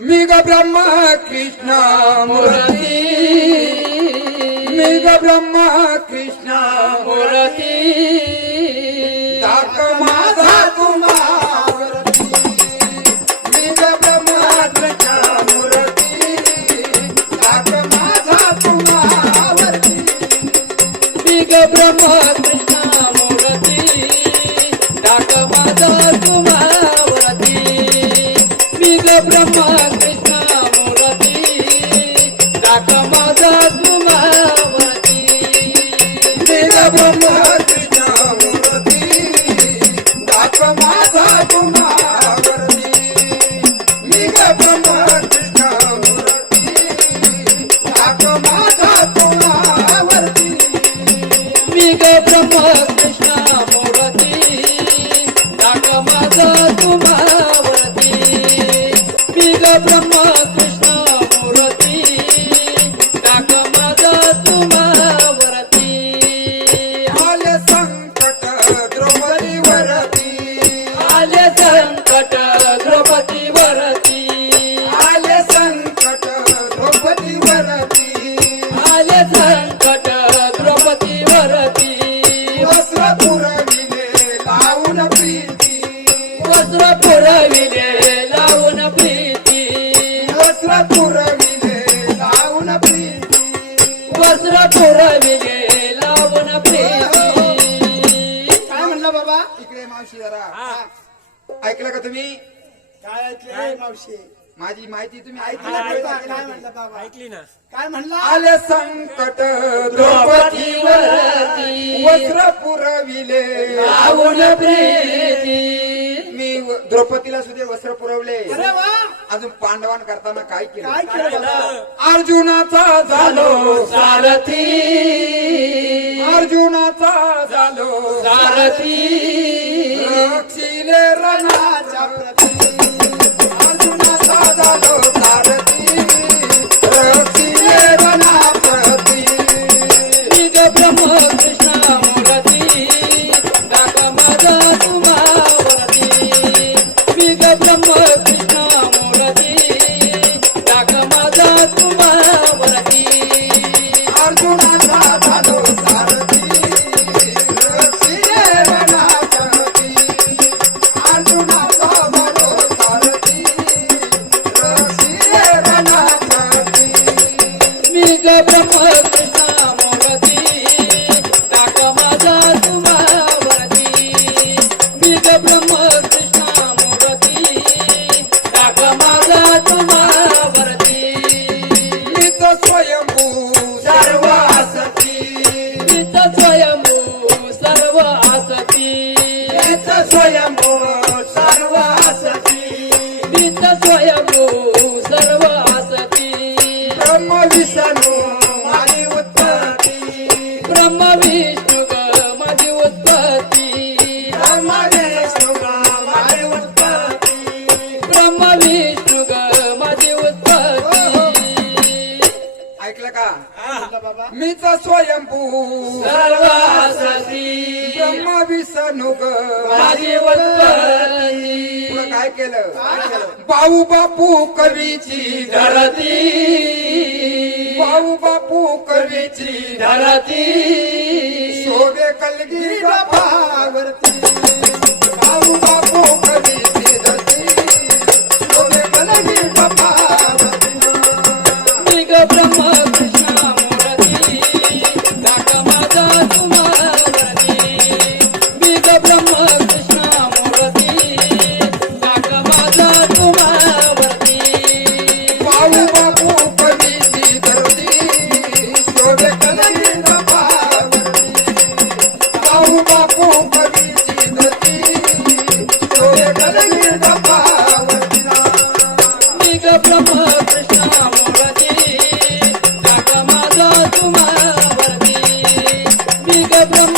मी ब्रह्म ब्रह्मा कृष्ण मूर्ती। मी ग ब्रह्मा कृष्ण मूर्ती। दाख माझा तुम्हावरती ब्रह्मा माझा तुम्हा मी संकट द्रौपदी वरती. आले संकट द्रौपदीवरती आले संकट द्रौपदी वरती. वस्त्र पुरविले लावून प्रीती. वस्त्र पुरविले लावून प्रीती. वस्त्र पुरविले लावून प्रीती. वस्त्र पुरविले लावून प्रीती. काय म्हणलं बाबा? इकडे मावशी जरा. ऐकलं का तुम्ही? काय ऐकले मावशी? माझी माहिती तुम्ही ऐकली काय नाही म्हणला का? काय म्हणला बाबा? ऐकली ना. काय म्हणला? आले संकट द्रौपदीवरती. वस्त्र पुरविले लावून प्रीती. मी व- द्रौपदीला सुद्धा वस्त्र पुरवले अरे वा! अजून पांडवान करताना काय केलं? काय केलं बाबा? अर्जुनाचा झालो. सारथी. अर्जुनाचा झालो. सारथी. रणाच्या प्रती ब्रह्म ऐकलं का म्हणला बाबा मीच स्वयंभू सर्व आसती ब्रह्म विष्णू ग माझी उत्पत्ती पुढं काय केलं भाऊ बापू कवीची धरती भाऊ बापू कवीची धरती शोभे कलगी गपावरती भाऊ बापू कवीची Bye.